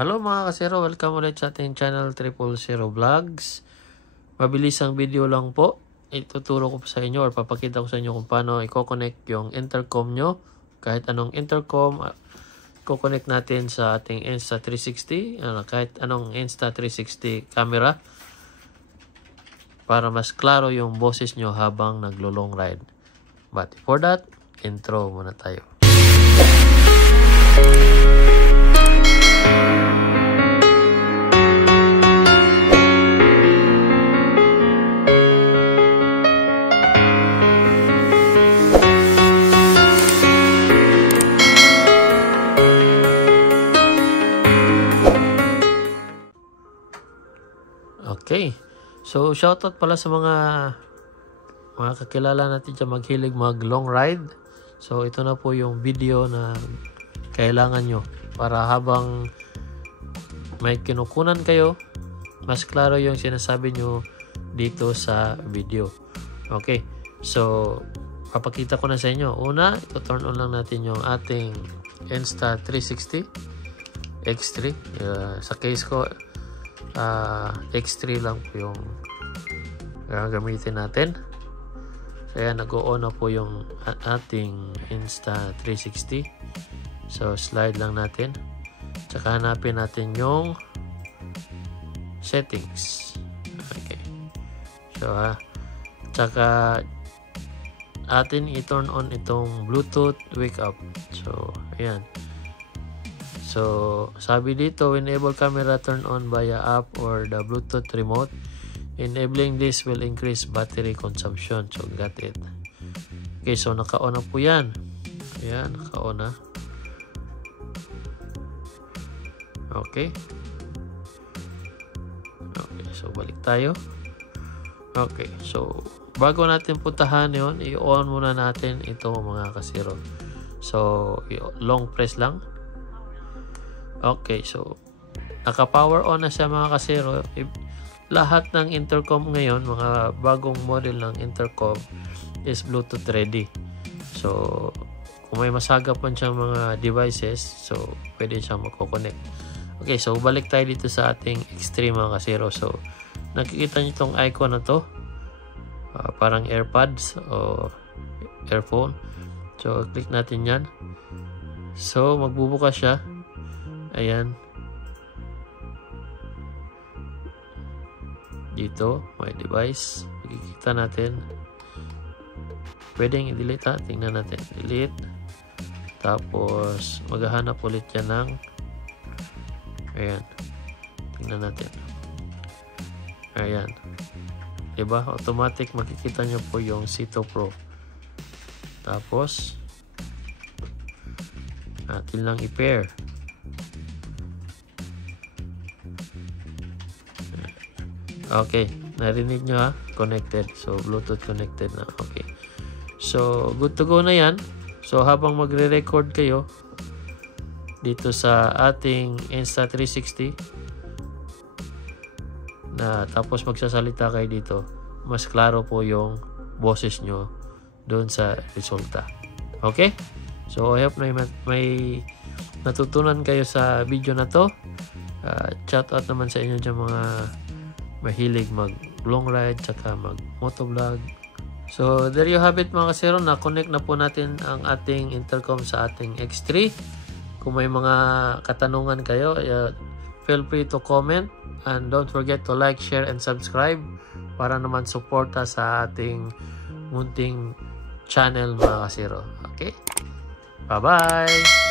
Hello mga kasero, welcome ulit sa ating channel 000 Vlogs. Mabilis ang video lang po. Ituturo ko sa inyo or papakita ko sa inyo kung paano i-connect yung intercom nyo. Kahit anong intercom, i-connect natin sa ating Insta360. Kahit anong Insta360 camera. Para mas klaro yung boses nyo habang naglo-long ride. But for that, intro muna tayo. Okay. So, shoutout pala sa mga kakilala natin dyan maghilig mag long ride. So, ito na po yung video na kailangan nyo para habang may kinukunan kayo, mas klaro yung sinasabi nyo dito sa video. Okay. So, papakita ko na sa inyo. Una, turn on lang natin yung ating Insta360 X3. Sa case ko, X3 lang po yung gamitin natin. So ayan, nag-o-on na po yung ating Insta360. So slide lang natin, tsaka hanapin natin yung settings. Okay. So tsaka atin i-turn on itong Bluetooth wake up. So ayan. So, sabi dito, enable camera turn on via app or the Bluetooth remote. Enabling this will increase battery consumption. So, got it. Okay, so naka-on na po yan. Ayan, naka-on na. Okay. Okay, so balik tayo. Okay, so bago natin puntahan yun, i-on muna natin ito mga kasiro. So, long press lang. Okay, so naka-power on na siya mga kasero. Lahat ng intercom ngayon, mga bagong model ng intercom is Bluetooth ready. So, kung may masagap man siyang mga devices, so pwede siyang magko-connect. Okay, so balik tayo dito sa ating X3 mga kasero. So, nakikita niyo itong icon na to. Parang AirPods o earphone. So, click natin yan. So, magbubukas siya. Ayan. Dito, may device. Makikita natin. Pwedeng i-delete ha. Tingnan natin. Delete. Tapos, maghahanap ulit yan ng ayan. Tingnan natin. Ayan. Diba? Automatic makikita nyo po yung C2 Pro. Tapos, atin lang i-pair. Okay, narinig nyo ha, connected. So, Bluetooth connected na. Okay. So, good to go na yan. So, habang magre-record kayo dito sa ating Insta360 na tapos magsasalita kayo dito, mas klaro po yung boses nyo doon sa resulta. Okay? So, I hope na may natutunan kayo sa video na to. Shout out naman sa inyo dyan mga mahilig mag long ride tsaka mag motovlog. So there you have it mga kasero, na connect na po natin ang ating intercom sa ating X3. Kung may mga katanungan kayo, feel free to comment and don't forget to like, share and subscribe para naman suporta sa ating munting channel mga kasero. Okay, bye bye.